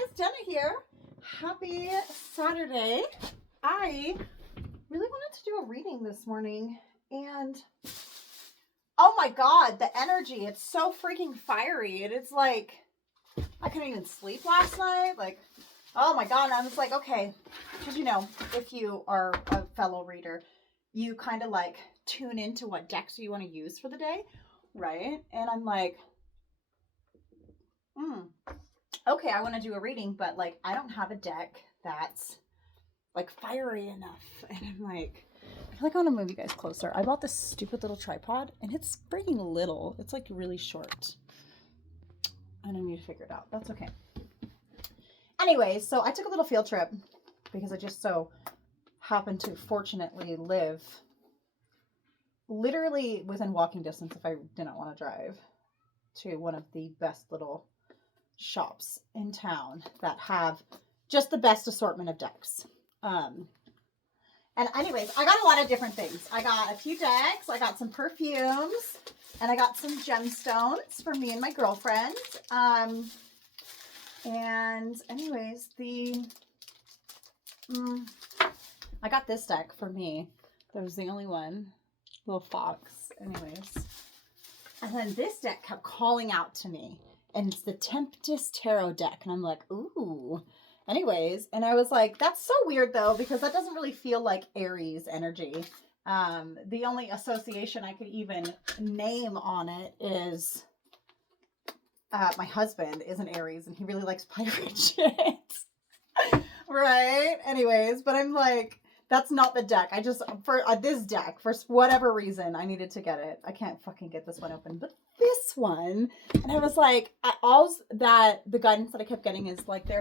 guys, Jenna here. Happy Saturday. I really wanted to do a reading this morning and oh my god, the energy, it's so freaking fiery. And it's like, I couldn't even sleep last night. Like, oh my god, and I was like, okay, because you know, if you are a fellow reader, you kind of like tune into what decks you want to use for the day, right? And I'm like, okay, I want to do a reading, but like I don't have a deck that's like fiery enough. And I'm like, I feel like I want to move you guys closer. I bought this stupid little tripod and it's freaking little. It's like really short. And I need to figure it out. That's okay. Anyway, so I took a little field trip because I just so happened to fortunately live literally within walking distance, if I did not want to drive, to one of the best little shops in town that have just the best assortment of decks. And anyways, I got a lot of different things. I got a few decks, I got some perfumes, and I got some gemstones for me and my girlfriend. And anyways, I got this deck for me. That was the only one. Little fox. Anyways. And then this deck kept calling out to me. And it's the Tempest Tarot deck. And I'm like, ooh. Anyways. And I was like, that's so weird though, because that doesn't really feel like Aries energy. The only association I could even name on it is my husband is an Aries and he really likes pirate shit. Right? Anyways, but I'm like, that's not the deck. I just, for this deck, for whatever reason, I needed to get it. I can't fucking get this one open, but this one, and I was like, the guidance that I kept getting is like, I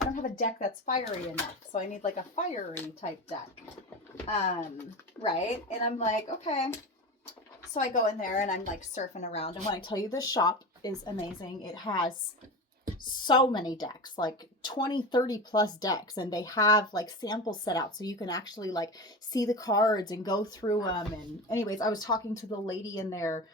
don't have a deck that's fiery enough, so I need like a fiery type deck. Right? And I'm like, okay. So I go in there and I'm like surfing around, and when I tell you this shop is amazing, it has so many decks, like 20, 30 plus decks, and they have like samples set out so you can actually like see the cards and go through them. And anyways, I was talking to the lady in there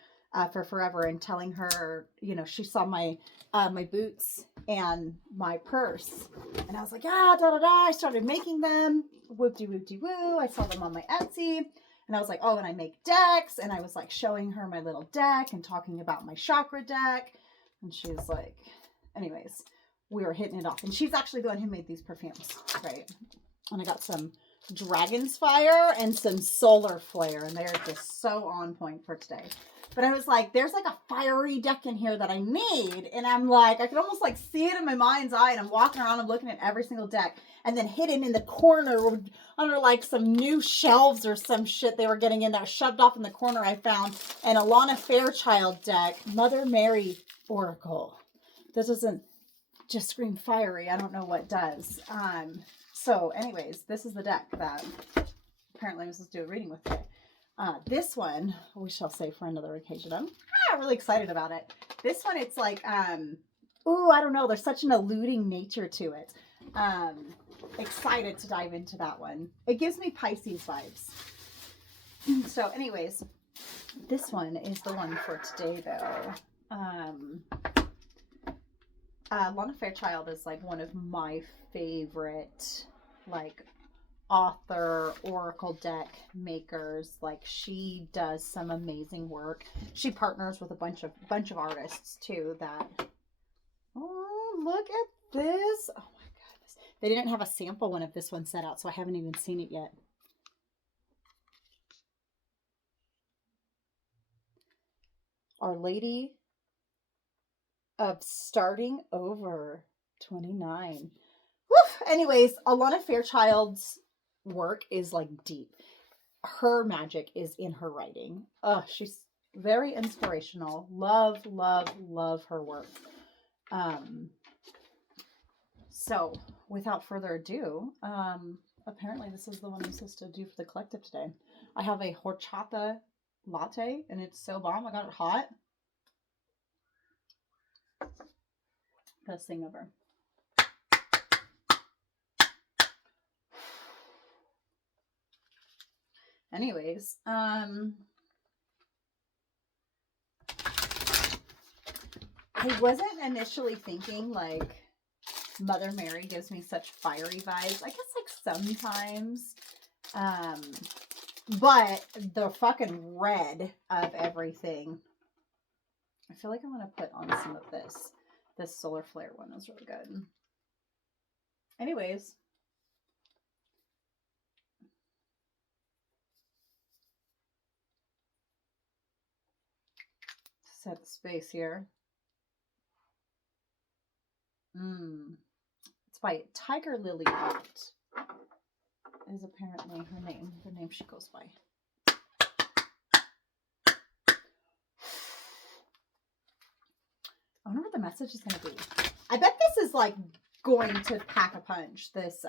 for forever and telling her, you know, she saw my my boots and my purse, and I was like, yeah, da da da. I started making them, whoop-de whoop-de woo. I saw them on my Etsy, and I was like, oh, and I make decks. And I was like showing her my little deck and talking about my chakra deck, and she was like, anyways, we were hitting it off. And she's actually the one who made these perfumes, right? And I got some Dragon's Fire and some Solar Flare, and they're just so on point for today. But I was like, there's like a fiery deck in here that I need. And I'm like, I could almost like see it in my mind's eye. And I'm walking around, I'm looking at every single deck. And then hidden in the corner under like some new shelves or some shit they were getting in there, shoved off in the corner, I found an Alana Fairchild deck, Mother Mary Oracle. This doesn't just scream fiery. I don't know what does. So anyways, this is the deck that apparently I'm supposed to do a reading with today. This one, we shall save for another occasion. I'm really excited about it. This one, it's like, ooh, I don't know. There's such an eluding nature to it. Excited to dive into that one. It gives me Pisces vibes. So anyways, this one is the one for today though. Alana Fairchild is like one of my favorite like author oracle deck makers. Like she does some amazing work. She partners with a bunch of artists too that, oh, look at this. Oh my goodness. They didn't have a sample one of this one set out, so I haven't even seen it yet. Our Lady of Starting Over 29. Woo! Anyways, Alana Fairchild's work is like deep. Her magic is in her writing. She's very inspirational. Love her work. So without further ado, apparently this is the one I'm supposed to do for the collective today. I have a horchata latte and it's so bomb. I got it hot. Let's sing over. Anyways, I wasn't initially thinking like Mother Mary gives me such fiery vibes. I guess like sometimes. But the fucking red of everything. I feel like I want to put on some of this. This solar flare one was really good. Anyways. Set the space here. It's by Tiger Lily Art. Is apparently her name. The name she goes by. I wonder what the message is going to be. I bet this is like going to pack a punch, this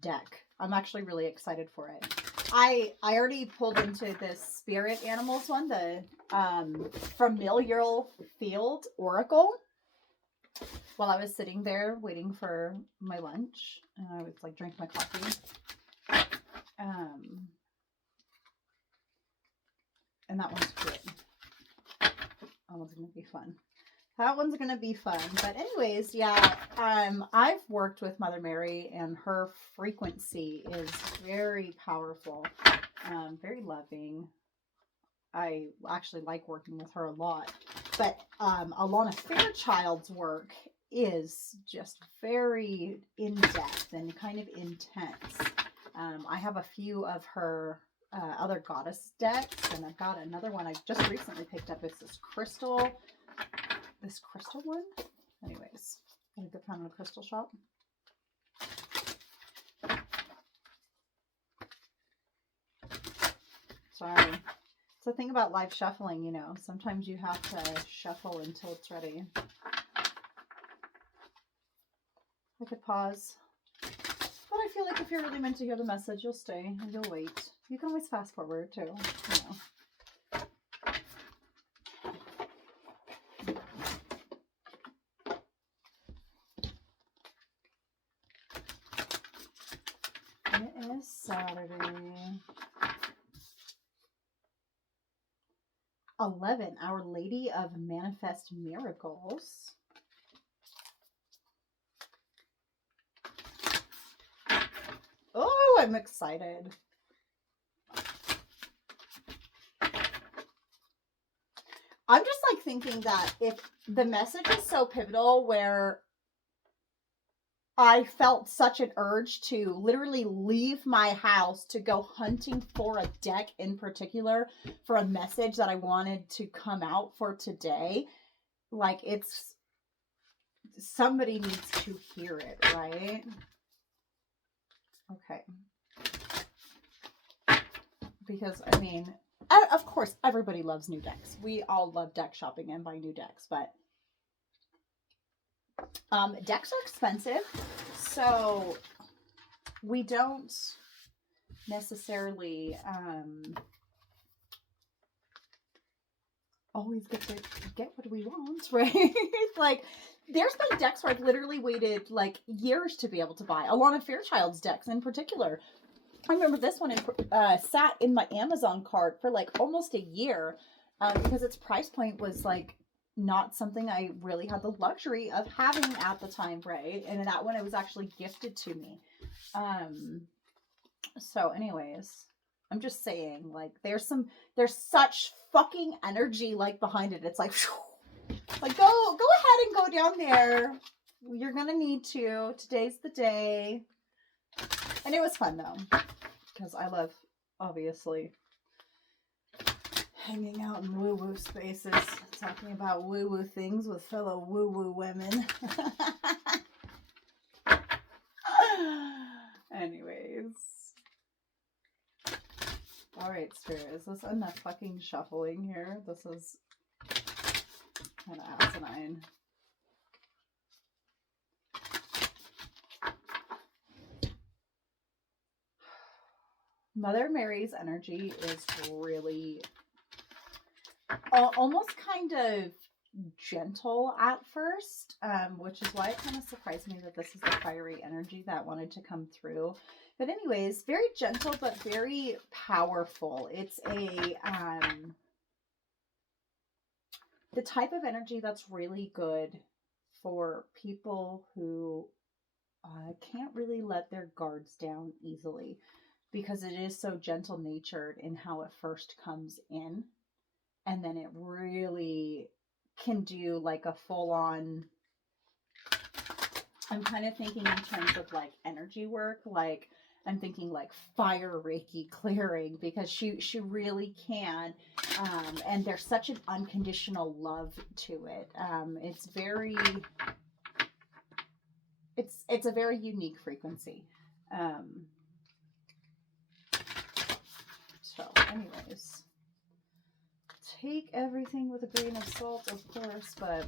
deck. I'm actually really excited for it. I already pulled into this Spirit Animals one, the Familial Field Oracle, while I was sitting there waiting for my lunch, and I was like drinking my coffee. And that one's great. That one's gonna be fun. That one's gonna be fun. But anyways, yeah, I've worked with Mother Mary, and her frequency is very powerful, very loving. I actually like working with her a lot. But Alana Fairchild's work is just very in-depth and kind of intense. I have a few of her other goddess decks, and I've got another one I just recently picked up. It's this crystal one. Anyways, I think I found in a crystal shop. Sorry. It's the thing about live shuffling, you know. Sometimes you have to shuffle until it's ready. I could pause. But I feel like if you're really meant to hear the message, you'll stay and you'll wait. You can always fast forward too, you know. It is Saturday. 11, Our Lady of Manifest Miracles. Oh, I'm excited. I'm just like thinking that if the message is so pivotal where I felt such an urge to literally leave my house to go hunting for a deck in particular for a message that I wanted to come out for today. Like, it's somebody needs to hear it, right? Okay. Because, I mean, of course, everybody loves new decks. We all love deck shopping and buying new decks, but decks are expensive, so we don't necessarily always get what we want, right? Like, there's been decks where I've literally waited like years to be able to buy. Alana Fairchild's decks in particular. I remember this one sat in my Amazon cart for like almost a year because its price point was like not something I really had the luxury of having at the time, right? And that one, it was actually gifted to me. So anyways, I'm just saying, like, there's such fucking energy like behind it. It's like, whew, like go ahead and go down there. You're gonna need to. Today's the day. And it was fun though, because I love, obviously, hanging out in woo-woo spaces, talking about woo-woo things with fellow woo-woo women. Anyways. Alright, Spirit, is this enough fucking shuffling here? This is kind of asinine. Mother Mary's energy is really almost kind of gentle at first, which is why it kind of surprised me that this is the fiery energy that wanted to come through. But anyways, very gentle but very powerful. It's a the type of energy that's really good for people who can't really let their guards down easily, because it is so gentle natured in how it first comes in, and then it really can do like a full on. I'm kind of thinking in terms of like energy work, like I'm thinking like fire Reiki clearing, because she really can, and there's such an unconditional love to it. It's very, it's a very unique frequency. So, anyways, take everything with a grain of salt, of course, but.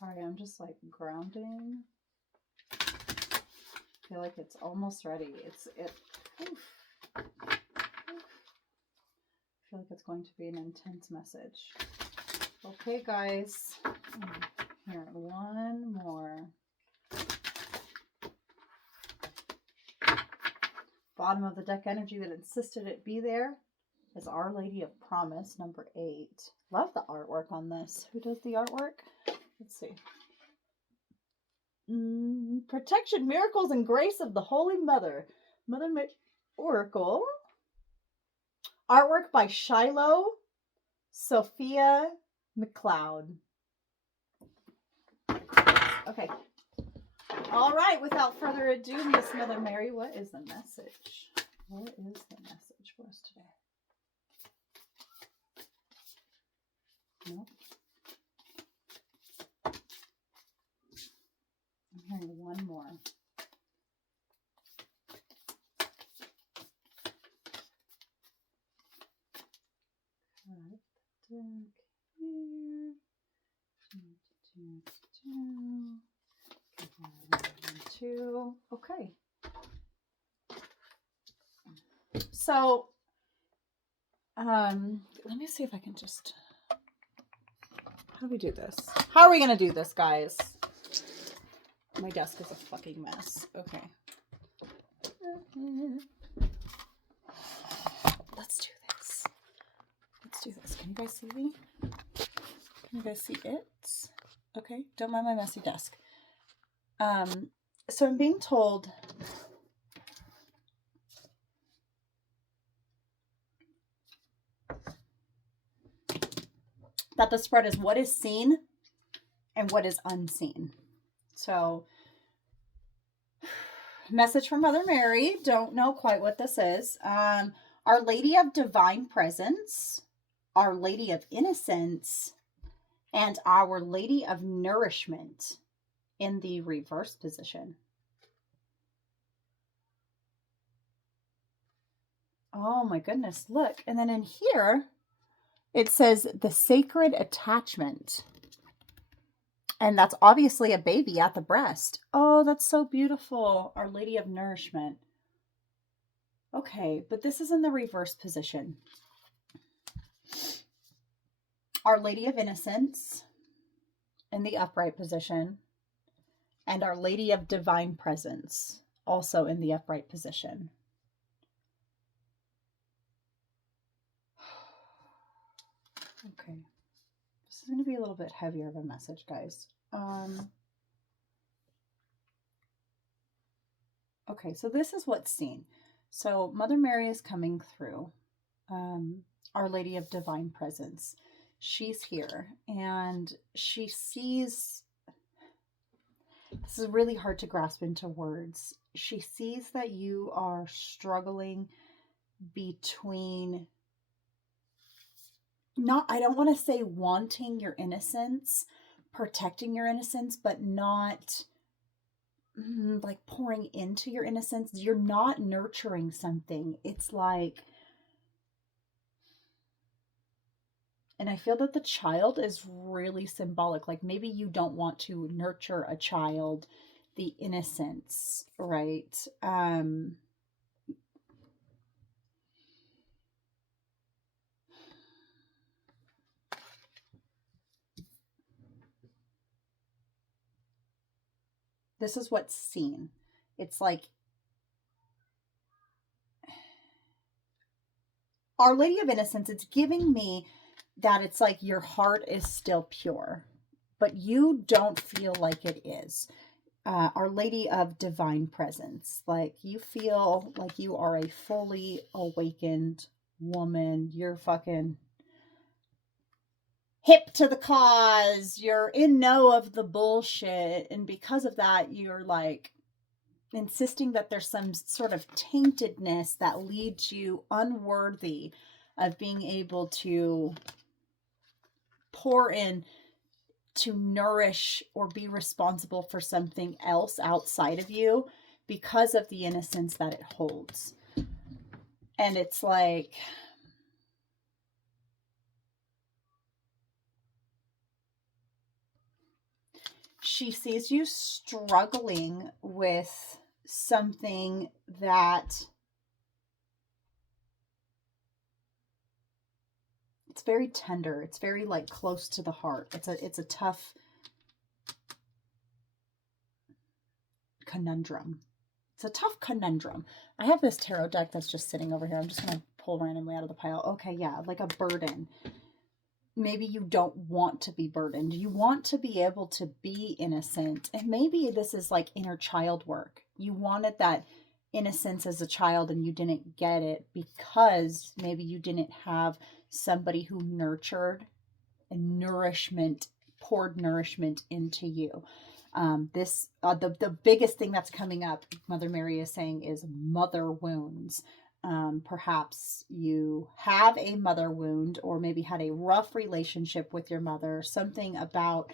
Sorry, I'm just like grounding. I feel like it's almost ready. Oof. I feel like it's going to be an intense message. Okay, guys. Here, one more. Bottom of the deck energy that insisted it be there is Our Lady of Promise, number 8. Love the artwork on this. Who does the artwork? Let's see. Protection, miracles, and grace of the Holy Mother. Mother Oracle. Artwork by Shiloh Sophia McLeod. Okay. All right. Without further ado, Miss Mother Mary, what is the message? What is the message for us today? Nope. I'm hearing one more. Two. Okay. So, let me see if I can just. How do we do this? How are we gonna do this, guys? My desk is a fucking mess. Okay. Let's do this. Let's do this. Can you guys see me? Can you guys see it? Okay. Don't mind my messy desk. So I'm being told that the spread is what is seen and what is unseen. So, message from Mother Mary. Don't know quite what this is. Our Lady of Divine Presence, Our Lady of Innocence, and Our Lady of Nourishment in the reverse position. Oh my goodness, look. And then in here, it says the Sacred Attachment. And that's obviously a baby at the breast. Oh, that's so beautiful. Our Lady of Nourishment. Okay, but this is in the reverse position. Our Lady of Innocence in the upright position. And Our Lady of Divine Presence also in the upright position. Okay. This is going to be a little bit heavier of a message, guys. Okay, so this is what's seen. So Mother Mary is coming through. Our Lady of Divine Presence. She's here and she sees. This is really hard to grasp into words. She sees that you are struggling between I don't want to say wanting your innocence, protecting your innocence, but not like pouring into your innocence. You're not nurturing something. It's like And I feel that the child is really symbolic. Like maybe you don't want to nurture a child, the innocence, right? This is what's seen. It's like Our Lady of Innocence, it's giving me that it's like your heart is still pure, but you don't feel like it is. Our Lady of Divine Presence, like you feel like you are a fully awakened woman. You're fucking hip to the cause. You're in know of the bullshit. And because of that, you're like insisting that there's some sort of taintedness that leads you unworthy of being able to pour in to nourish or be responsible for something else outside of you because of the innocence that it holds. And it's like, she sees you struggling with something that it's very tender. It's very like close to the heart. It's a tough conundrum. It's a tough conundrum. I have this tarot deck that's just sitting over here. I'm just going to pull randomly out of the pile. Okay, yeah, like a burden. Maybe you don't want to be burdened. You want to be able to be innocent. And maybe this is like inner child work. You wanted that innocence as a child and you didn't get it because maybe you didn't have somebody who nurtured and poured nourishment into you. The biggest thing that's coming up, Mother Mary is saying, is mother wounds. Perhaps you have a mother wound, or maybe had a rough relationship with your mother, something about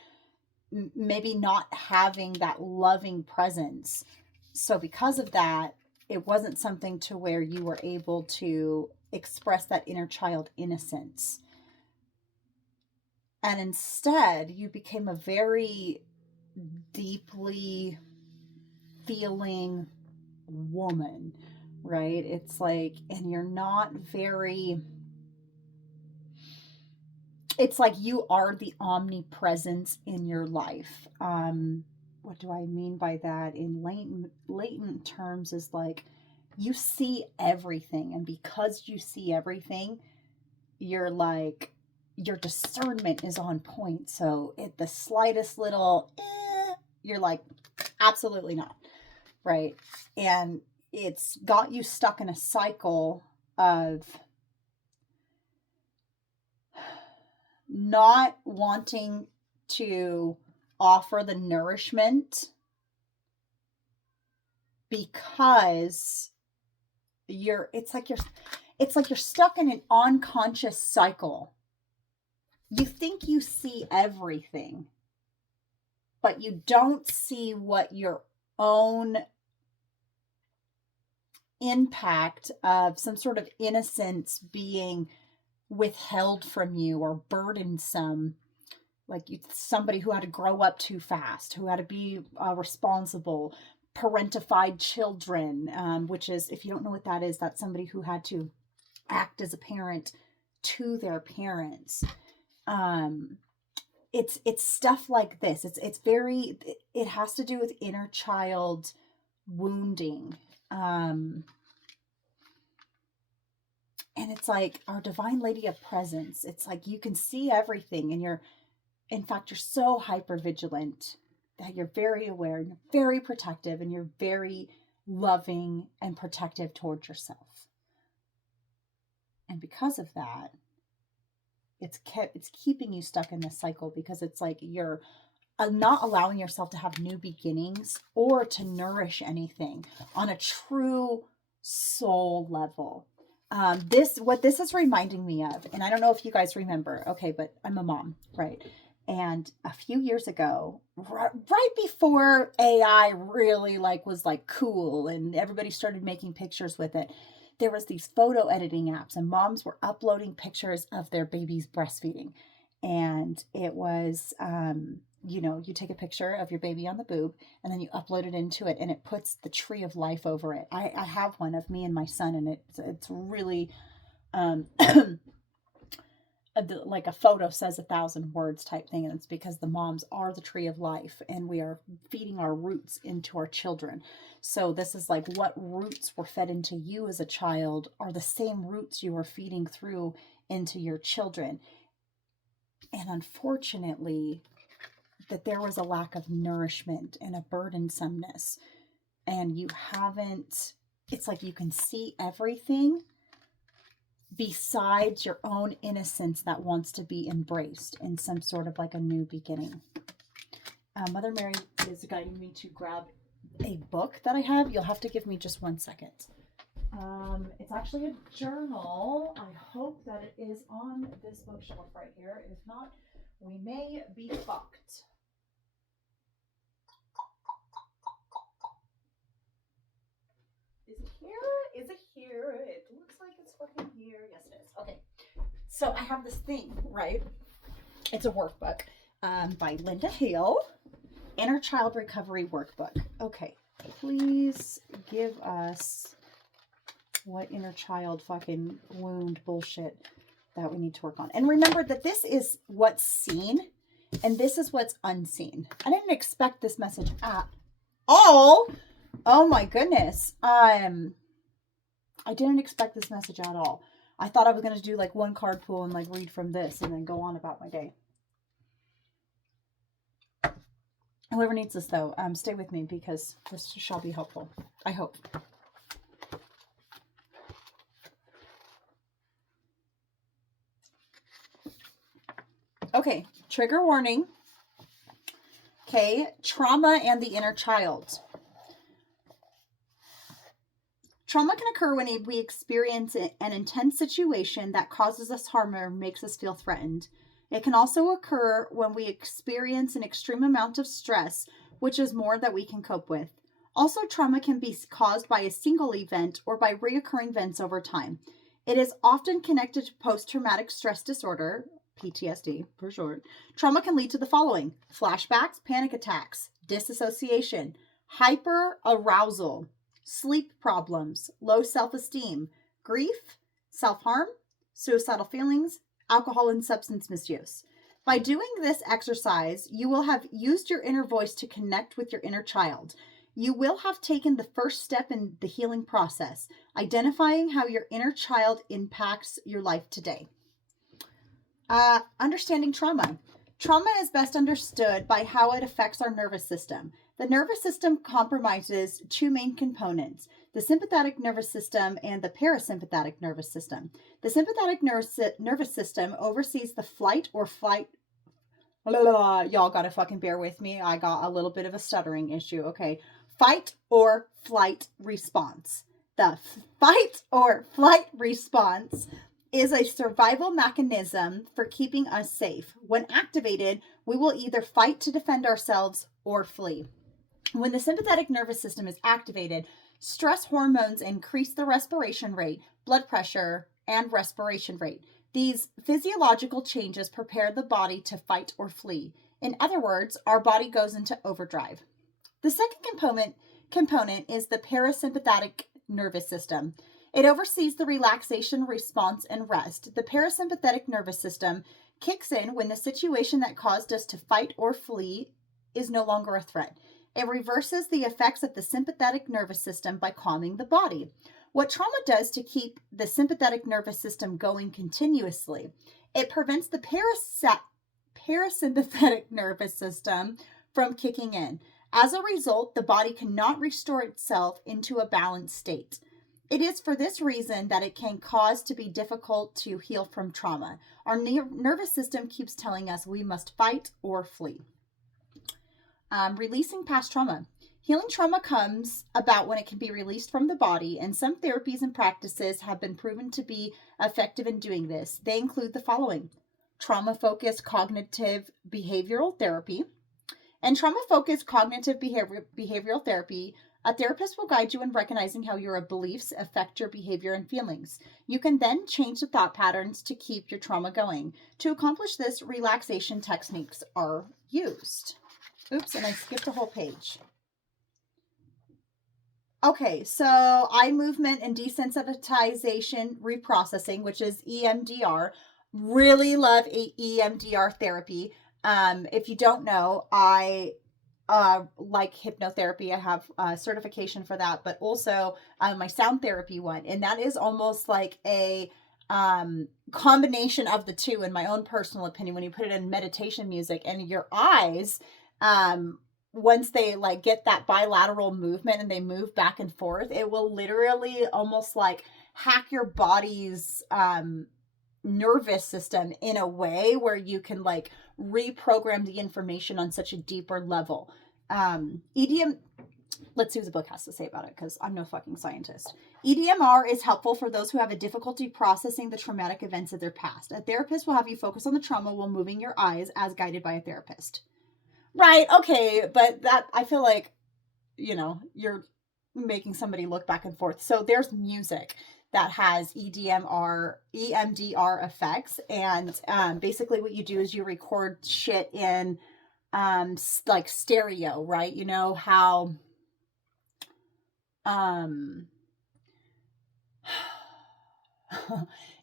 maybe not having that loving presence. So because of that, it wasn't something to where you were able to express that inner child innocence. And instead, you became a very deeply feeling woman, right? It's like, and you're not very, it's like you are the omnipresence in your life. What do I mean by that in latent terms is like you see everything, and because you see everything, you're like, your discernment is on point. So at the slightest little you're like, absolutely not, right? And it's got you stuck in a cycle of not wanting to offer the nourishment because it's like you're stuck in an unconscious cycle. You think you see everything, but you don't see what your own impact of some sort of innocence being withheld from you or burdensome, like somebody who had to grow up too fast, who had to be responsible, parentified children, which is, if you don't know what that is, that's somebody who had to act as a parent to their parents. It's stuff like this. It has to do with inner child wounding. And it's like our Divine Lady of Presence. It's like you can see everything, and in fact, you're so hyper vigilant that you're very aware, and you're very protective, and you're very loving and protective towards yourself. And because of that, it's keeping you stuck in this cycle, because it's like you're not allowing yourself to have new beginnings or to nourish anything on a true soul level. What this is reminding me of, and I don't know if you guys remember, okay, but I'm a mom, right? And a few years ago, right before AI really was cool and everybody started making pictures with it, there was these photo editing apps, and moms were uploading pictures of their babies breastfeeding. And it was, you take a picture of your baby on the boob and then you upload it into it, and it puts the tree of life over it. I have one of me and my son, and it's really, like a photo says 1,000 words type thing. And it's because the moms are the tree of life, and we are feeding our roots into our children. So this is like what roots were fed into you as a child are the same roots you are feeding through into your children. And unfortunately, that there was a lack of nourishment and a burdensomeness, and you haven't, it's like you can see everything besides your own innocence that wants to be embraced in some sort of like a new beginning. Mother Mary is guiding me to grab a book that I have. You'll have to give me just 1 second. It's actually a journal. I hope that it is on this bookshelf right here. If not, we may be fucked. Is it here? Is it here? It looks like it's fucking here. Yes, it is. Okay. So I have this thing, right? It's a workbook by Linda Hale. Inner Child Recovery Workbook. Okay. Please give us what inner child fucking wound bullshit that we need to work on. And remember that this is what's seen and this is what's unseen. I didn't expect this message at all. Oh my goodness. I didn't expect this message at all. I thought I was going to do like one card pull and like read from this and then go on about my day. Whoever needs this though, stay with me because this shall be helpful. I hope. Okay, trigger warning. Okay, trauma and the inner child. Trauma can occur when we experience an intense situation that causes us harm or makes us feel threatened. It can also occur when we experience an extreme amount of stress, which is more that we can cope with. Also, trauma can be caused by a single event or by recurring events over time. It is often connected to post-traumatic stress disorder, PTSD for short. Trauma can lead to the following: flashbacks, panic attacks, disassociation, hyperarousal, sleep problems, low self-esteem, grief, self-harm, suicidal feelings, alcohol and substance misuse. By doing this exercise, you will have used your inner voice to connect with your inner child. You will have taken the first step in the healing process, identifying how your inner child impacts your life today. Understanding trauma. Trauma is best understood by how it affects our nervous system. The nervous system comprises two main components: the sympathetic nervous system and the parasympathetic nervous system. The sympathetic nervous system oversees the flight or fight. Y'all gotta fucking bear with me. I got a little bit of a stuttering issue. Okay. Fight or flight response. The fight or flight response is a survival mechanism for keeping us safe. When activated, we will either fight to defend ourselves or flee. When the sympathetic nervous system is activated, stress hormones increase the respiration rate, blood pressure, and respiration rate. These physiological changes prepare the body to fight or flee. In other words, our body goes into overdrive. The second component is the parasympathetic nervous system. It oversees the relaxation response and rest. The parasympathetic nervous system kicks in when the situation that caused us to fight or flee is no longer a threat. It reverses the effects of the sympathetic nervous system by calming the body. What trauma does to keep the sympathetic nervous system going continuously, it prevents the parasympathetic nervous system from kicking in. As a result, the body cannot restore itself into a balanced state. It is for this reason that it can cause to be difficult to heal from trauma. Our nervous system keeps telling us we must fight or flee. Releasing past trauma. Healing trauma comes about when it can be released from the body, and some therapies and practices have been proven to be effective in doing this. They include the following: trauma-focused cognitive behavioral therapy. And trauma-focused cognitive behavioral therapy A therapist will guide you in recognizing how your beliefs affect your behavior and feelings. You can then change the thought patterns to keep your trauma going. To accomplish this, relaxation techniques are used. Oops, and I skipped a whole page. Okay, so eye movement and desensitization reprocessing, which is EMDR. Really love EMDR therapy. If you don't know, I like hypnotherapy. I have certification for that, but also my sound therapy one, and that is almost like a combination of the two, in my own personal opinion. When you put it in meditation music, and your eyes, once they like get that bilateral movement and they move back and forth, it will literally almost like hack your body's nervous system in a way where you can like reprogram the information on such a deeper level. EDM, let's see what the book has to say about it, because I'm no fucking scientist. EDMR is helpful for those who have a difficulty processing the traumatic events of their past. A therapist will have you focus on the trauma while moving your eyes as guided by a therapist. Right, okay, but that, I feel like, you're making somebody look back and forth. So there's music that has EMDR effects, and basically what you do is you record shit in like stereo, right? You know how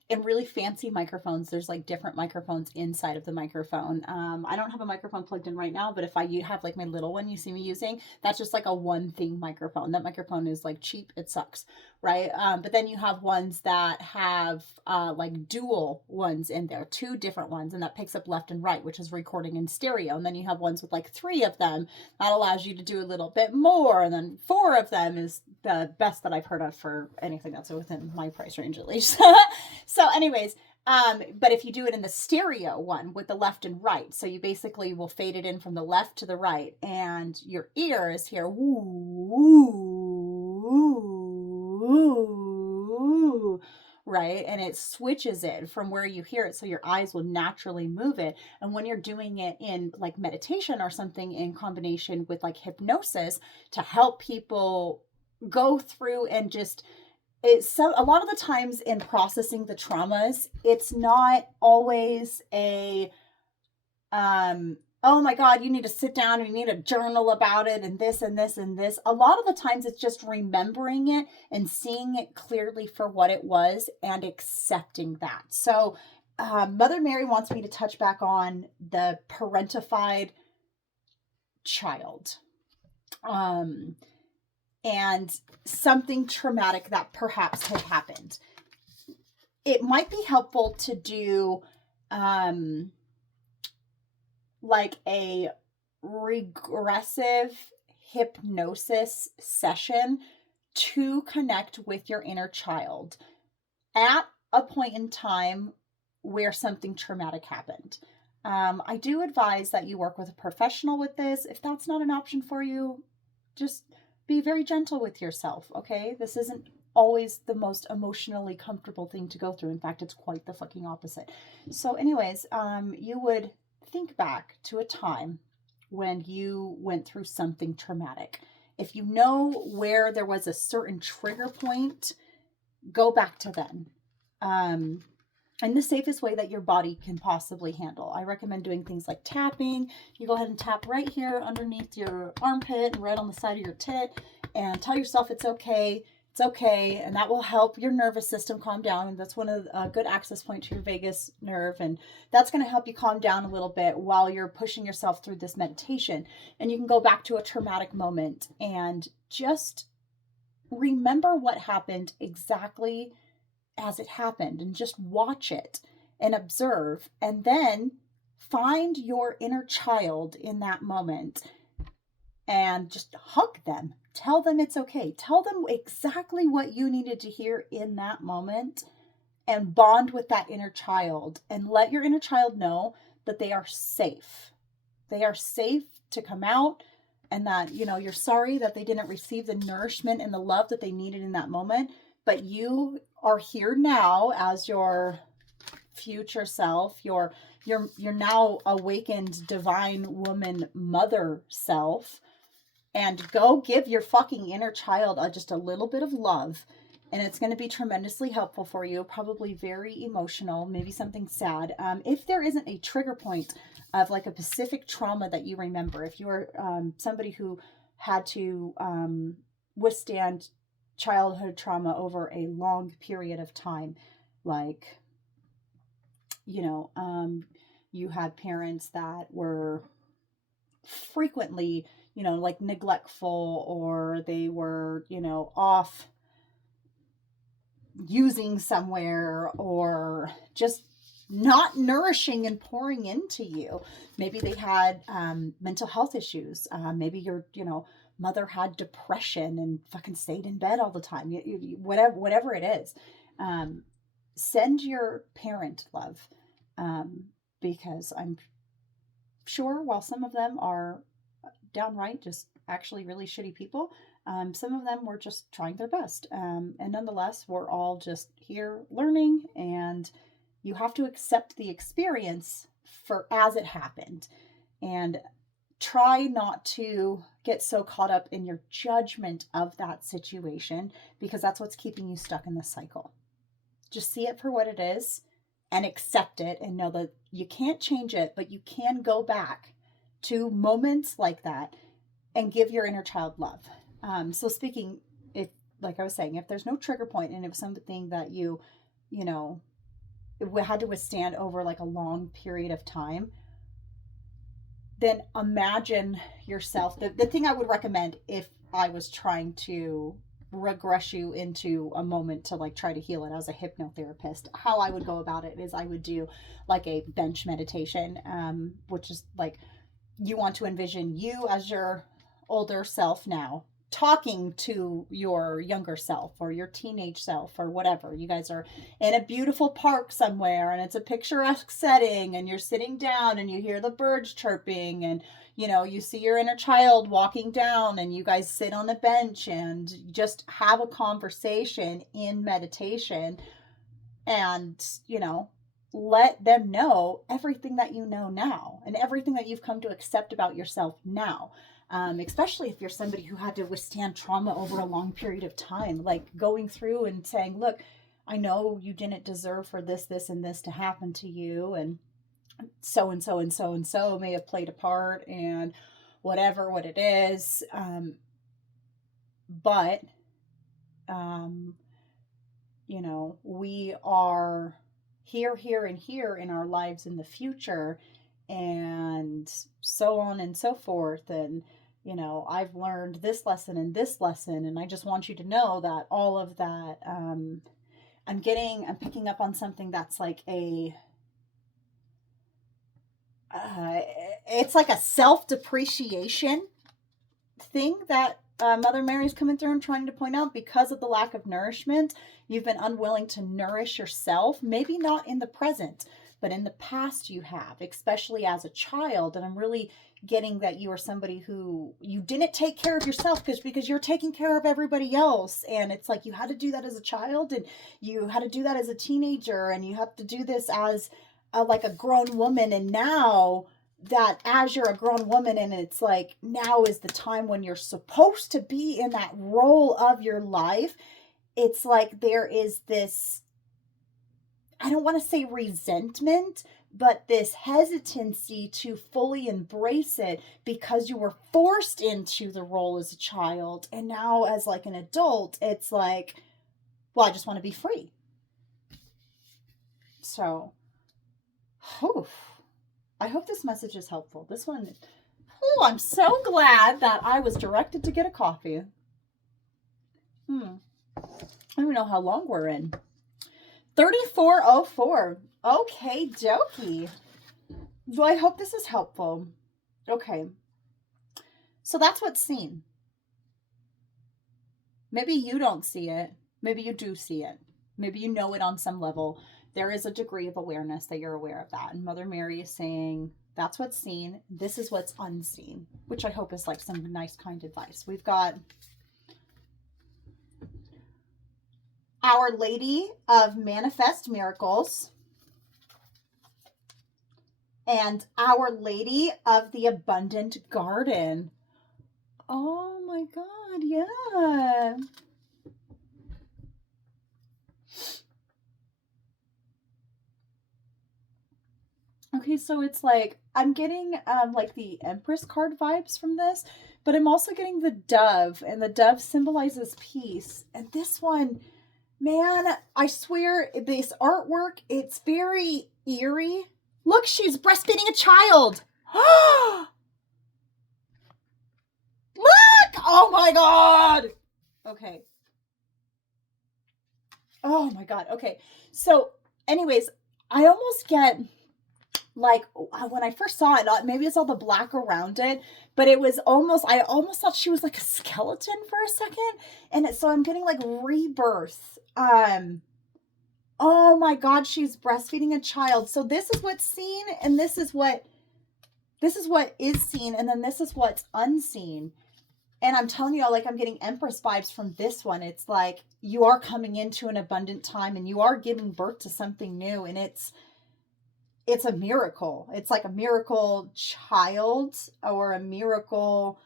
in really fancy microphones, there's like different microphones inside of the microphone. I don't have a microphone plugged in right now, but if I have like my little one you see me using, that's just like a one thing microphone. That microphone is like cheap. It sucks, right? But then you have ones that have like dual ones in there, two different ones, and that picks up left and right, which is recording in stereo. And then you have ones with like 3 of them that allows you to do a little bit more. And then 4 of them is the best that I've heard of for anything that's within my price range, at least. So anyways, but if you do it in the stereo one with the left and right, so you basically will fade it in from the left to the right, and your ears hear woo, woo, woo, right? And it switches it from where you hear it, so your eyes will naturally move it. And when you're doing it in like meditation or something in combination with like hypnosis to help people go through and just, it's so a lot of the times in processing the traumas, it's not always a oh my god, you need to sit down and you need to journal about it and this and this and this. A lot of the times it's just remembering it and seeing it clearly for what it was and accepting that. So Mother Mary wants me to touch back on the parentified child. And something traumatic that perhaps had happened. It might be helpful to do like a regressive hypnosis session to connect with your inner child at a point in time where something traumatic happened. I do advise that you work with a professional with this. If that's not an option for you, just be very gentle with yourself, okay? This isn't always the most emotionally comfortable thing to go through. In fact, it's quite the fucking opposite. So anyways, you would think back to a time when you went through something traumatic. If you know where there was a certain trigger point, go back to then. In the safest way that your body can possibly handle. I recommend doing things like tapping. You go ahead and tap right here underneath your armpit and right on the side of your tit and tell yourself it's okay. It's okay. And that will help your nervous system calm down. And that's one of a good access point to your vagus nerve. And that's going to help you calm down a little bit while you're pushing yourself through this meditation. And you can go back to a traumatic moment and just remember what happened exactly as it happened, and just watch it and observe, and then find your inner child in that moment and just hug them. Tell them it's okay. Tell them exactly what you needed to hear in that moment, and bond with that inner child and let your inner child know that they are safe. They are safe to come out, and that, you're sorry that they didn't receive the nourishment and the love that they needed in that moment, but you are here now as your future self, your now awakened divine woman mother self, and go give your fucking inner child just a little bit of love. And it's going to be tremendously helpful for you, probably very emotional, maybe something sad. If there isn't a trigger point of like a specific trauma that you remember, if you're somebody who had to withstand childhood trauma over a long period of time, like, you had parents that were frequently, like neglectful, or they were, off using somewhere, or just not nourishing and pouring into you. Maybe they had mental health issues. Maybe your, mother had depression and fucking stayed in bed all the time. Whatever it is, send your parent love, because I'm sure while some of them are downright just actually really shitty people, some of them were just trying their best. And nonetheless, we're all just here learning, and you have to accept the experience for as it happened. And try not to get so caught up in your judgment of that situation, because that's what's keeping you stuck in this cycle. Just see it for what it is and accept it, and know that you can't change it, but you can go back to moments like that and give your inner child love. So speaking, if, like I was saying, if there's no trigger point and it was something that you had to withstand over like a long period of time, then imagine yourself. The thing I would recommend if I was trying to regress you into a moment to like try to heal it as a hypnotherapist, how I would go about it is I would do like a bench meditation, which is like, you want to envision you as your older self now talking to your younger self or your teenage self or whatever. You guys are in a beautiful park somewhere, and it's a picturesque setting, and you're sitting down and you hear the birds chirping, and you see your inner child walking down, and you guys sit on a bench and just have a conversation in meditation, and let them know everything that you know now and everything that you've come to accept about yourself now. Especially if you're somebody who had to withstand trauma over a long period of time, like going through and saying, look, I know you didn't deserve for this, and this to happen to you, and so and so and so and so may have played a part, and whatever what it is. But we are here and here in our lives in the future, and so on and so forth. And I've learned this lesson and this lesson, and I just want you to know that all of that, I'm picking up on something that's like it's like a self-depreciation thing that Mother Mary's coming through and trying to point out. Because of the lack of nourishment, you've been unwilling to nourish yourself, maybe not in the present, but in the past you have, especially as a child. And I'm really getting that you are somebody who, you didn't take care of yourself because you're taking care of everybody else. And it's like you had to do that as a child, and you had to do that as a teenager, and you have to do this as like a grown woman. And now that as you're a grown woman, and it's like now is the time when you're supposed to be in that role of your life, it's like there is this, I don't want to say resentment, but this hesitancy to fully embrace it because you were forced into the role as a child. And now as like an adult, it's like, well, I just want to be free. So, I hope this message is helpful. This one, I'm so glad that I was directed to get a coffee. I don't even know how long we're in. 3404. Okay, dokie. Well, I hope this is helpful. Okay. So that's what's seen. Maybe you don't see it. Maybe you do see it. Maybe you know it on some level. There is a degree of awareness that you're aware of that. And Mother Mary is saying, that's what's seen. This is what's unseen, which I hope is like some nice, kind advice. We've got Our Lady of Manifest Miracles and Our Lady of the Abundant Garden. Oh my God, yeah. Okay, so it's like I'm getting like the Empress card vibes from this, but I'm also getting the dove, and the dove symbolizes peace. And this one, man, I swear this artwork, it's very eerie. Look, she's breastfeeding a child. Look! Oh my God. Okay. Oh my God. Okay. So, anyways, I almost get like when I first saw it, maybe it's all the black around it, but it was almost, I almost thought she was like a skeleton for a second. And so I'm getting like rebirth. Oh my God, she's breastfeeding a child. So this is what's seen, and this is what is seen, and then this is what's unseen. And I'm telling you, like, I'm getting Empress vibes from this one. It's like you are coming into an abundant time, and you are giving birth to something new, and it's a miracle. It's like a miracle child, or a miracle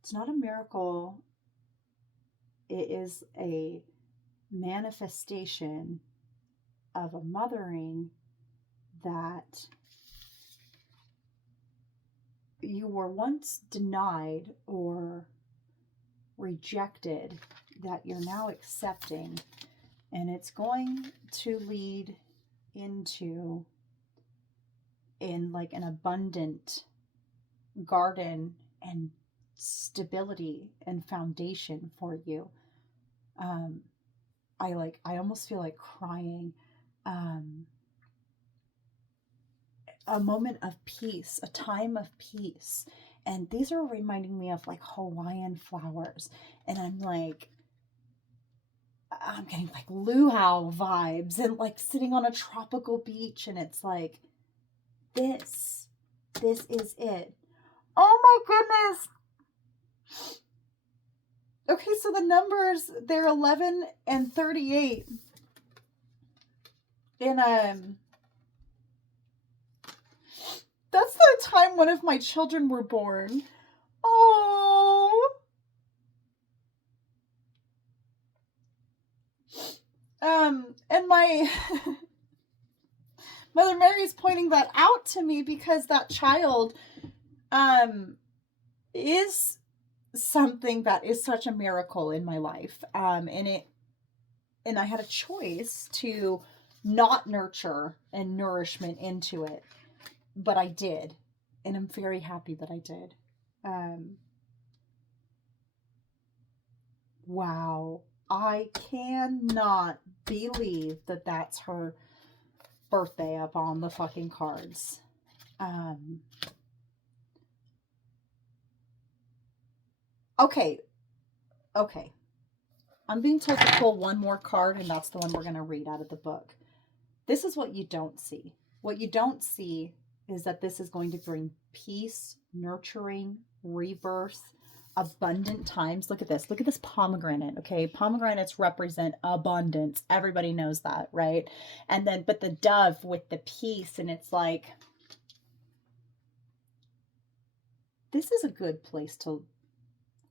it's not a miracle. It is a manifestation of a mothering that you were once denied or rejected, that you're now accepting, and it's going to lead into in like an abundant garden and stability and foundation for you. I almost feel like crying. A moment of peace, a time of peace. And these are reminding me of like Hawaiian flowers. And I'm getting like luau vibes, and like sitting on a tropical beach, and it's like, this is it. Oh my goodness. Okay, so the numbers, they're 11 and 38. And that's the time one of my children were born. Oh. And my Mother Mary's pointing that out to me because that child is something that is such a miracle in my life. And I had a choice to not nurture and nourishment into it, but I did, and I'm very happy that I did. Wow, I cannot believe that that's her birthday up on the fucking cards. Okay. I'm being told to pull one more card, and that's the one we're going to read out of the book. This is what you don't see. What you don't see is that this is going to bring peace, nurturing, rebirth, abundant times. Look at this. Look at this pomegranate, okay? Pomegranates represent abundance. Everybody knows that, right? And then, but the dove with the peace, and it's like, this is a good place to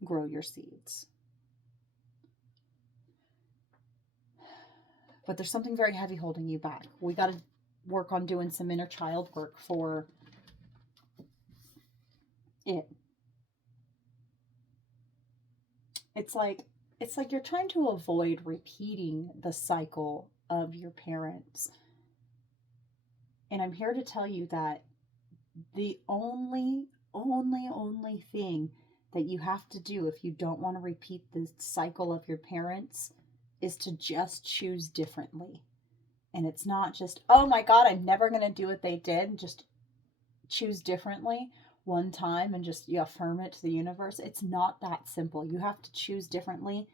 grow your seeds. But there's something very heavy holding you back. We got to work on doing some inner child work for it. It's like you're trying to avoid repeating the cycle of your parents. And I'm here to tell you that the only thing that you have to do if you don't want to repeat the cycle of your parents is to just choose differently. And it's not just, oh my God, I'm never going to do what they did. Just choose differently one time and just you affirm it to the universe. It's not that simple. You have to choose differently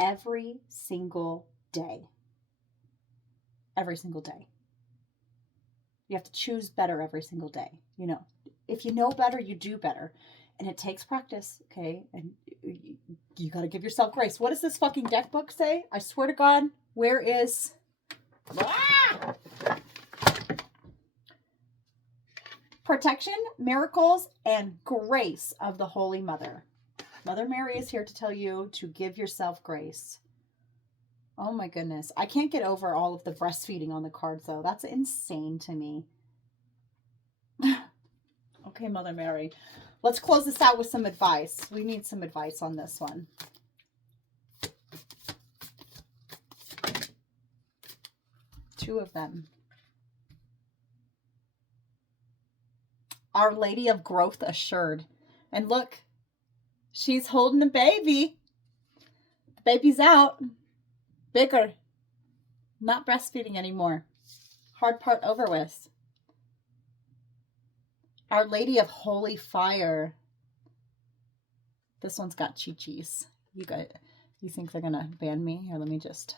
every single day. Every single day. You have to choose better every single day. You know, if you know better, you do better. And it takes practice, okay? And you got to give yourself grace. What does this fucking deck book say? I swear to God, where is... Ah! Protection, miracles, and grace of the Holy Mother. Mother Mary is here to tell you to give yourself grace. Oh my goodness. I can't get over all of the breastfeeding on the cards, though. That's insane to me. Okay, Mother Mary. Let's close this out with some advice. We need some advice on this one. Two of them. Our Lady of Growth Assured. And look, she's holding the baby. The baby's out. Bigger. Not breastfeeding anymore. Hard part over with. Our Lady of Holy Fire. This one's got chi-chis. You think they're gonna ban me? Here, let me just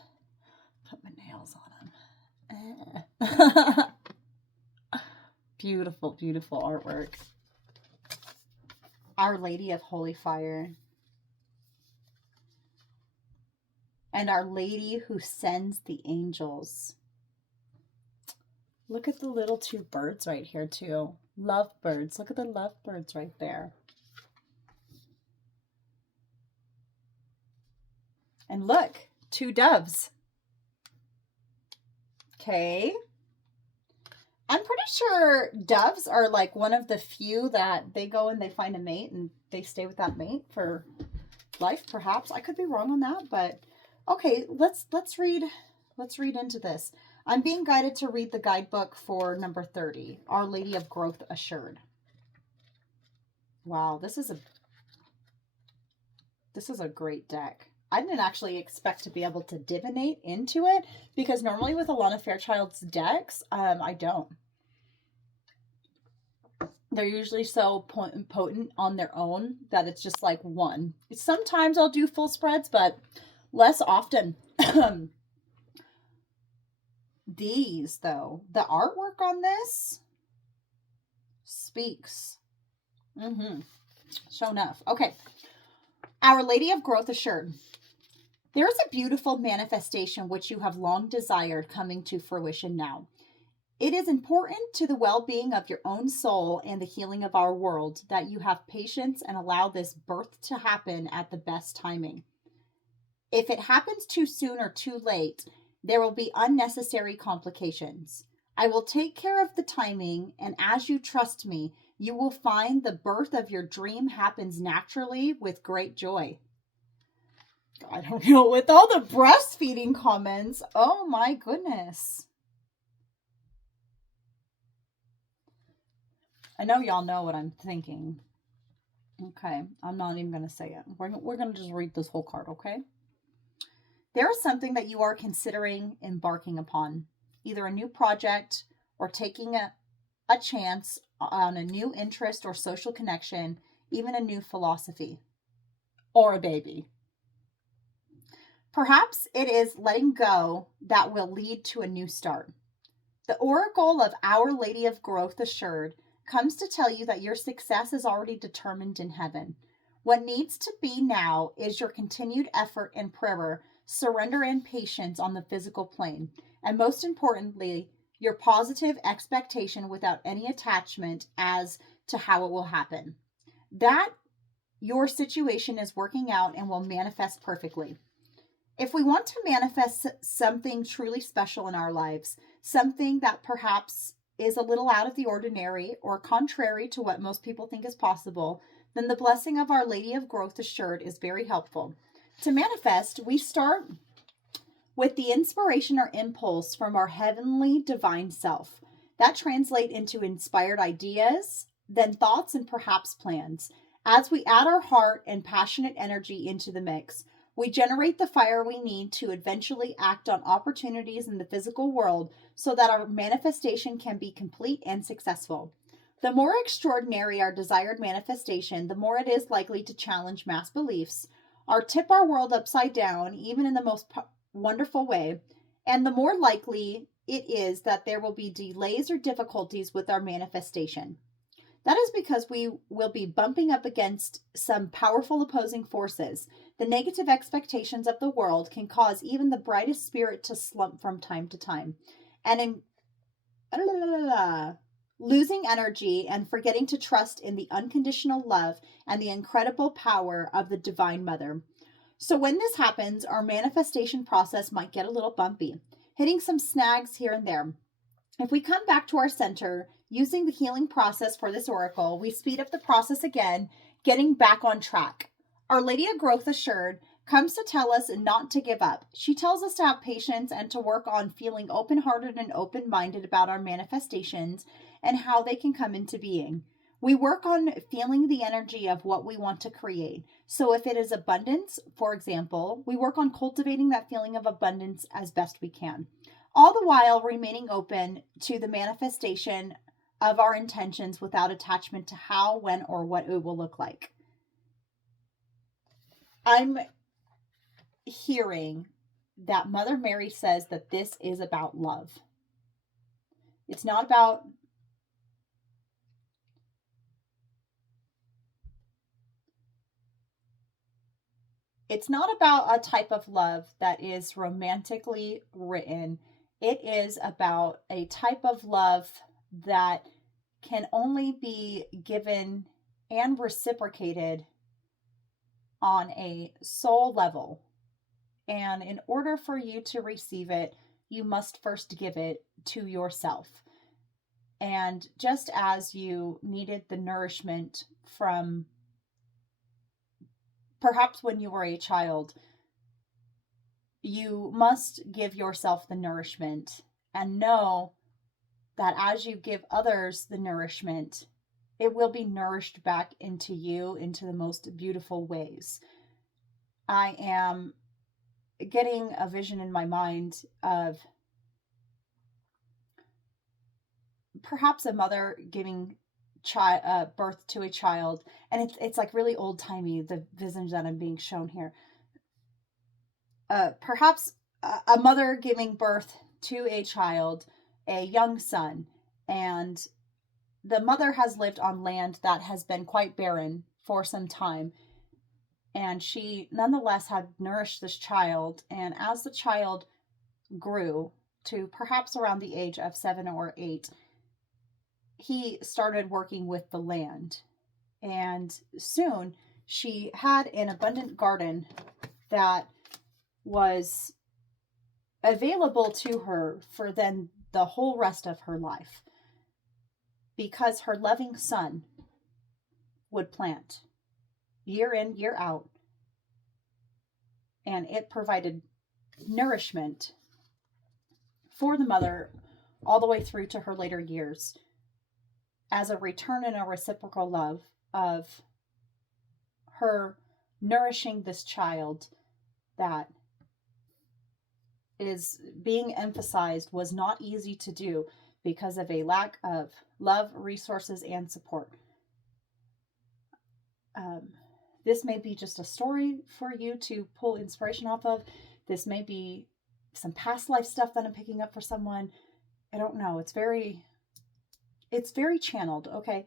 put my nails on them. Beautiful, beautiful artwork. Our Lady of Holy Fire. And Our Lady who sends the angels. Look at the little two birds right here too. Lovebirds. Look at the lovebirds right there. And look, two doves. Okay. I'm pretty sure doves are like one of the few that they go and they find a mate and they stay with that mate for life, perhaps. I could be wrong on that, but okay, let's read into this. I'm being guided to read the guidebook for number 30, Our Lady of Growth Assured. Wow, this is a great deck. I didn't actually expect to be able to divinate into it because normally with Alana Fairchild's decks, I don't. They're usually so potent on their own that it's just like one. Sometimes I'll do full spreads, but less often. These, though, the artwork on this speaks. Sure enough. Okay. Our Lady of Growth Assured. There is a beautiful manifestation which you have long desired coming to fruition now. It is important to the well-being of your own soul and the healing of our world that you have patience and allow this birth to happen at the best timing. If it happens too soon or too late, there will be unnecessary complications. I will take care of the timing, and as you trust me, you will find the birth of your dream happens naturally with great joy. I don't know, with all the breastfeeding comments, oh my goodness. I know y'all know what I'm thinking. Okay, I'm not even going to say it. We're going to just read this whole card, okay? There is something that you are considering embarking upon, either a new project or taking a chance on a new interest or social connection, even a new philosophy, or a baby. Perhaps it is letting go that will lead to a new start. The oracle of Our Lady of Growth Assured comes to tell you that your success is already determined in heaven. What needs to be now is your continued effort and prayer, surrender and patience on the physical plane, and most importantly, your positive expectation without any attachment as to how it will happen. That your situation is working out and will manifest perfectly. If we want to manifest something truly special in our lives, something that perhaps is a little out of the ordinary or contrary to what most people think is possible, then the blessing of Our Lady of Growth Assured is very helpful. To manifest, we start with the inspiration or impulse from our heavenly divine self. That translates into inspired ideas, then thoughts, and perhaps plans. As we add our heart and passionate energy into the mix, we generate the fire we need to eventually act on opportunities in the physical world so that our manifestation can be complete and successful. The more extraordinary our desired manifestation, the more it is likely to challenge mass beliefs, or tip our world upside down, even in the most wonderful way, and the more likely it is that there will be delays or difficulties with our manifestation. That is because we will be bumping up against some powerful opposing forces. The negative expectations of the world can cause even the brightest spirit to slump from time to time. And in losing energy and forgetting to trust in the unconditional love and the incredible power of the Divine Mother. So, when this happens, our manifestation process might get a little bumpy, hitting some snags here and there. If we come back to our center using the healing process for this oracle, we speed up the process again, getting back on track. Our Lady of Growth Assured comes to tell us not to give up. She tells us to have patience and to work on feeling open hearted and open minded about our manifestations and how they can come into being. We work on feeling the energy of what we want to create. So, if it is abundance, for example, we work on cultivating that feeling of abundance as best we can, all the while remaining open to the manifestation of our intentions without attachment to how, when, or what it will look like. I'm hearing that Mother Mary says that this is about love. It's not about a type of love that is romantically written. It is about a type of love that can only be given and reciprocated on a soul level. And in order for you to receive it, you must first give it to yourself. And just as you needed the nourishment from perhaps when you were a child, you must give yourself the nourishment and know that as you give others the nourishment, it will be nourished back into you into the most beautiful ways. I am getting a vision in my mind of perhaps a mother giving birth to a child, and it's like really old timey, the vision that I'm being shown here. Perhaps a mother giving birth to a child, a young son, and the mother has lived on land that has been quite barren for some time, and she nonetheless had nourished this child. And as the child grew to perhaps around the age of 7 or 8, he started working with the land. And soon she had an abundant garden that was available to her for then the whole rest of her life, because her loving son would plant year in, year out, and it provided nourishment for the mother all the way through to her later years as a return and a reciprocal love of her nourishing this child that is being emphasized was not easy to do because of a lack of love, resources, and support. This may be just a story for you to pull inspiration off of. This may be some past life stuff that I'm picking up for someone. I don't know. It's very channeled. Okay.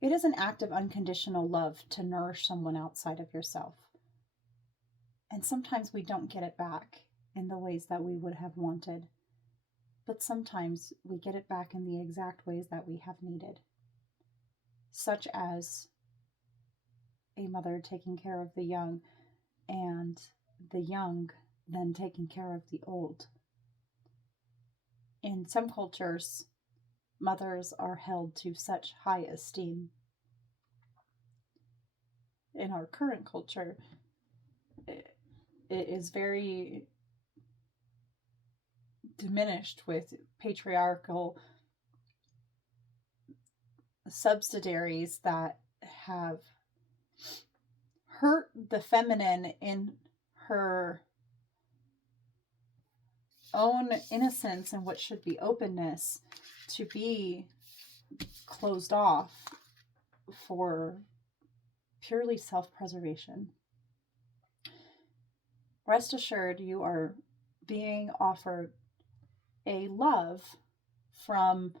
It is an act of unconditional love to nourish someone outside of yourself. And sometimes we don't get it back in the ways that we would have wanted. But sometimes we get it back in the exact ways that we have needed. Such as a mother taking care of the young, and the young then taking care of the old. In some cultures, mothers are held to such high esteem. In our current culture, it is very diminished with patriarchal subsidiaries that have hurt the feminine in her own innocence and what should be openness to be closed off for purely self-preservation. rest assured you are being offered a love from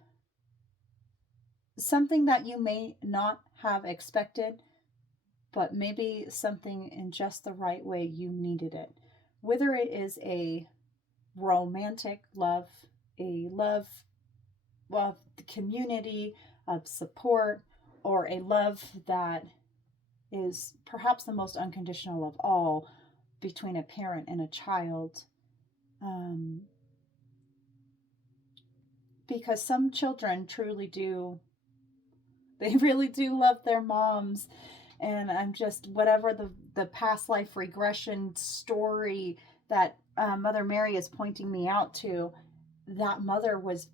something that you may not have expected, but maybe something in just the right way you needed it. Whether it is a romantic love, a love of the community, of support, or a love that is perhaps the most unconditional of all between a parent and a child. Um, because some children truly do, they really do love their moms. And I'm just, whatever the past life regression story that Mother Mary is pointing me out to, that mother was,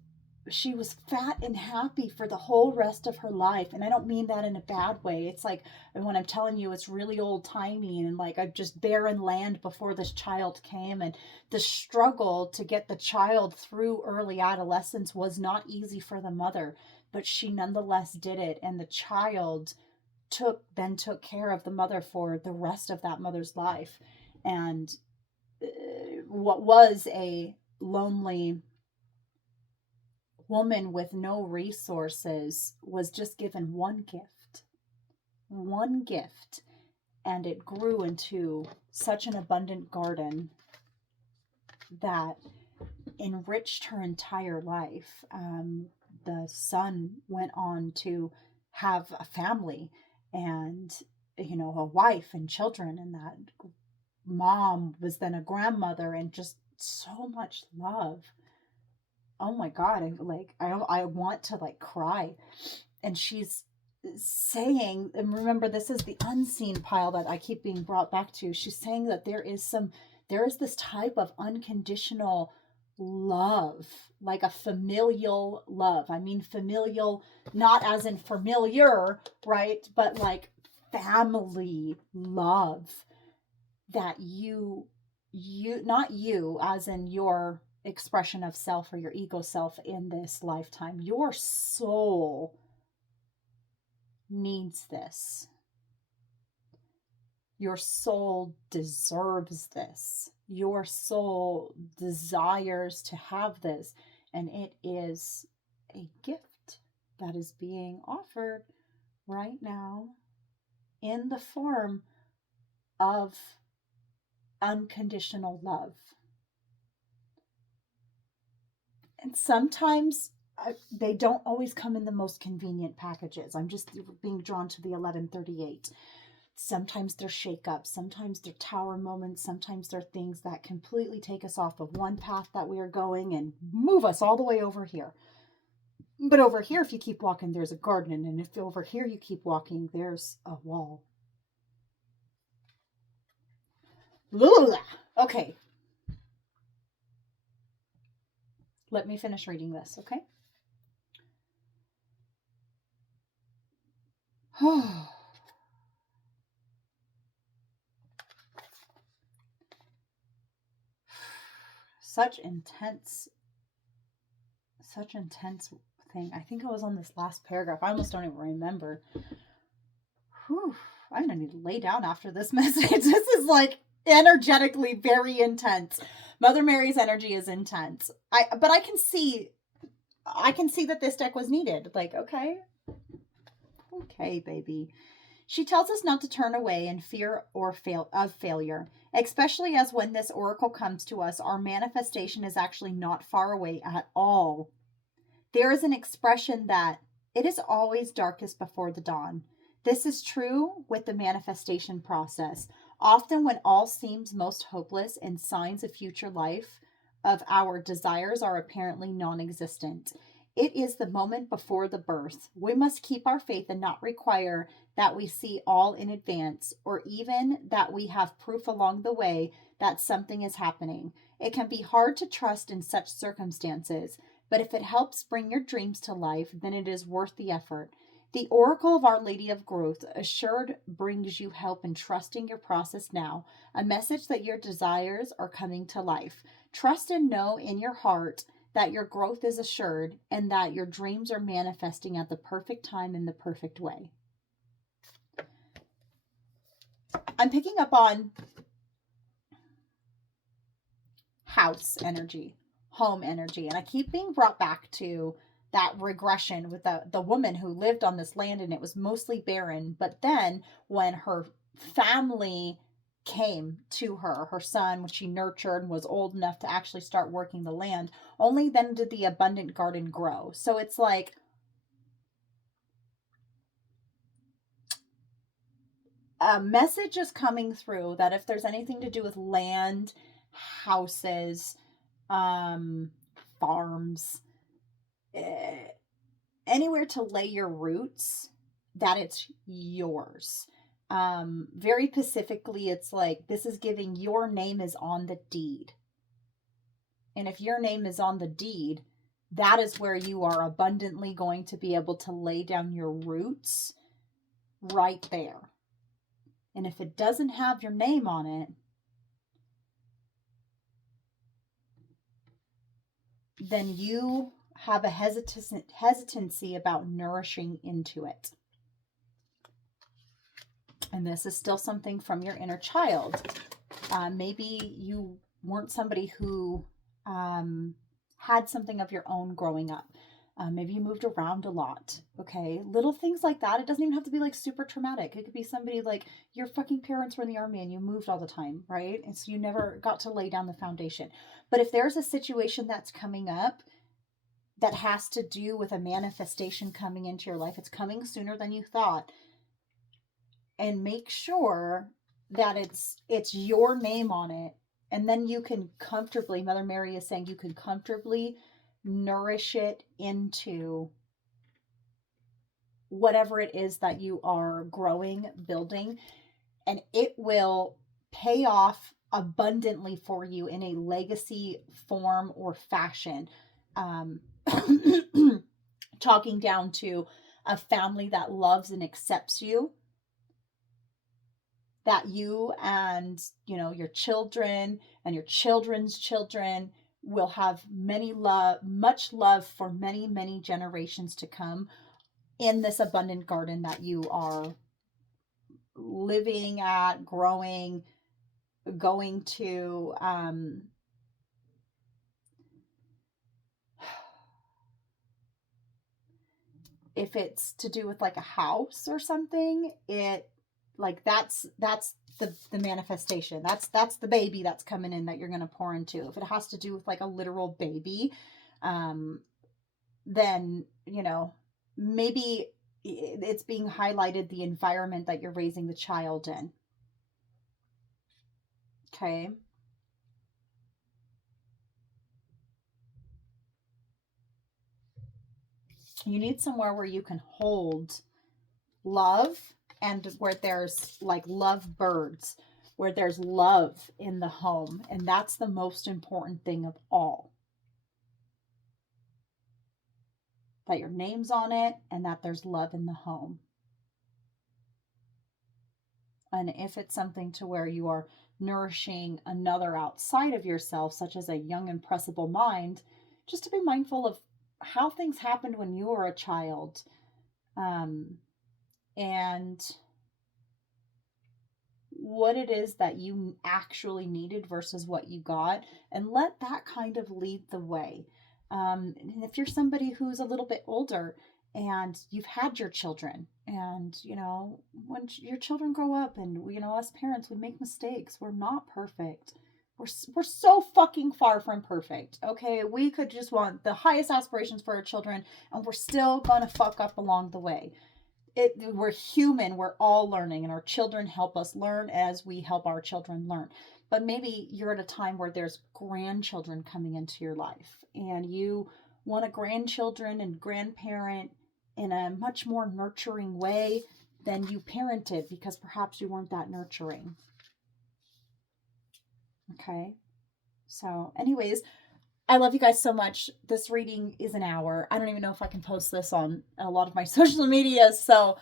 she was fat and happy for the whole rest of her life. And I don't mean that in a bad way. It's like, and when I'm telling you, it's really old timey and like I've just barren land before this child came. And the struggle to get the child through early adolescence was not easy for the mother, but she nonetheless did it. And the child took care of the mother for the rest of that mother's life. And what was a lonely woman with no resources was just given one gift, and it grew into such an abundant garden that enriched her entire life. The son went on to have a family and, you know, a wife and children, and that mom was then a grandmother, and just so much love. Oh my God, I want to like cry. And she's saying, and remember, this is the unseen pile that I keep being brought back to. She's saying that there is this type of unconditional love, like a familial love. I mean, familial, not as in familiar, right? But like family love that you, not you as in your expression of self or your ego self in this lifetime. Your soul needs this. Your soul deserves this. Your soul desires to have this. And it is a gift that is being offered right now in the form of unconditional love. And sometimes they don't always come in the most convenient packages. I'm just being drawn to the 1138. Sometimes they're shake-ups, sometimes they're tower moments, sometimes they're things that completely take us off of one path that we are going and move us all the way over here. But over here, if you keep walking, there's a garden. And if over here you keep walking, there's a wall. Okay. Let me finish reading this, okay? Such intense thing. I think I was on this last paragraph. I almost don't even remember. Whew. I'm gonna need to lay down after this message. This is like energetically very intense. Mother Mary's energy is intense. But I can see that this deck was needed. Like, okay, baby. She tells us not to turn away in fear or failure, especially as when this oracle comes to us, our manifestation is actually not far away at all. There is an expression that it is always darkest before the dawn. This is true with the manifestation process. Often when all seems most hopeless and signs of future life of our desires are apparently non-existent. It is the moment before the birth. We must keep our faith and not require that we see all in advance, or even that we have proof along the way that something is happening. It can be hard to trust in such circumstances, but if it helps bring your dreams to life, then it is worth the effort. The Oracle of Our Lady of Growth assured brings you help in trusting your process now, a message that your desires are coming to life. Trust and know in your heart that your growth is assured and that your dreams are manifesting at the perfect time in the perfect way. I'm picking up on house energy, home energy. And I keep being brought back to that regression with the woman who lived on this land and it was mostly barren. But then when her family came to her, her son, which she nurtured and was old enough to actually start working the land, only then did the abundant garden grow. So it's like, a message is coming through that if there's anything to do with land, houses, farms, anywhere to lay your roots, that it's yours. Very specifically, it's like, this is giving your name is on the deed. And if your name is on the deed, that is where you are abundantly going to be able to lay down your roots right there. And if it doesn't have your name on it, then you have a hesitancy about nourishing into it. And this is still something from your inner child. Maybe you weren't somebody who had something of your own growing up. Maybe you moved around a lot. Okay. Little things like that. It doesn't even have to be like super traumatic. It could be somebody like your fucking parents were in the army and you moved all the time, right? And so you never got to lay down the foundation. But if there's a situation that's coming up that has to do with a manifestation coming into your life, it's coming sooner than you thought. And make sure that it's your name on it. And then you can comfortably, Mother Mary is saying, you can comfortably nourish it into whatever it is that you are growing, building, and it will pay off abundantly for you in a legacy form or fashion. Talking down to a family that loves and accepts you, that you and, your children and your children's children will have much love for many, many generations to come in this abundant garden that you are living at, growing, going to. If it's to do with like a house or something, that's the manifestation. That's the baby that's coming in that you're going to pour into. If it has to do with like a literal baby, then, maybe it's being highlighted the environment that you're raising the child in. Okay. You need somewhere where you can hold love, and where there's like love birds, where there's love in the home. And that's the most important thing of all. That your name's on it and that there's love in the home. And if it's something to where you are nourishing another outside of yourself, such as a young, impressible mind, just to be mindful of how things happened when you were a child. And what it is that you actually needed versus what you got, and let that kind of lead the way. And if you're somebody who's a little bit older and you've had your children, and when your children grow up, and us parents, we make mistakes. We're not perfect. We're so fucking far from perfect. Okay, we could just want the highest aspirations for our children, and we're still gonna fuck up along the way. We're human. We're all learning, and our children help us learn as we help our children learn. But maybe you're at a time where there's grandchildren coming into your life, and you want a grandchildren and grandparent in a much more nurturing way than you parented, because perhaps you weren't that nurturing. Okay. So anyways, I love you guys so much. This reading is an hour. I don't even know if I can post this on a lot of my social media. So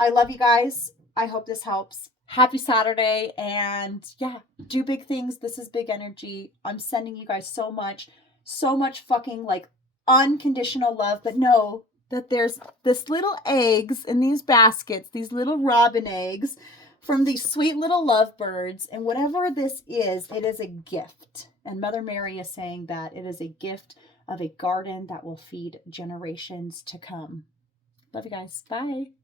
I love you guys. I hope this helps. Happy Saturday. And yeah, do big things. This is big energy. I'm sending you guys so much fucking like unconditional love. But know that there's this little eggs in these baskets, these little robin eggs from these sweet little lovebirds. And whatever this is, it is a gift. And Mother Mary is saying that it is a gift of a garden that will feed generations to come. Love you guys. Bye.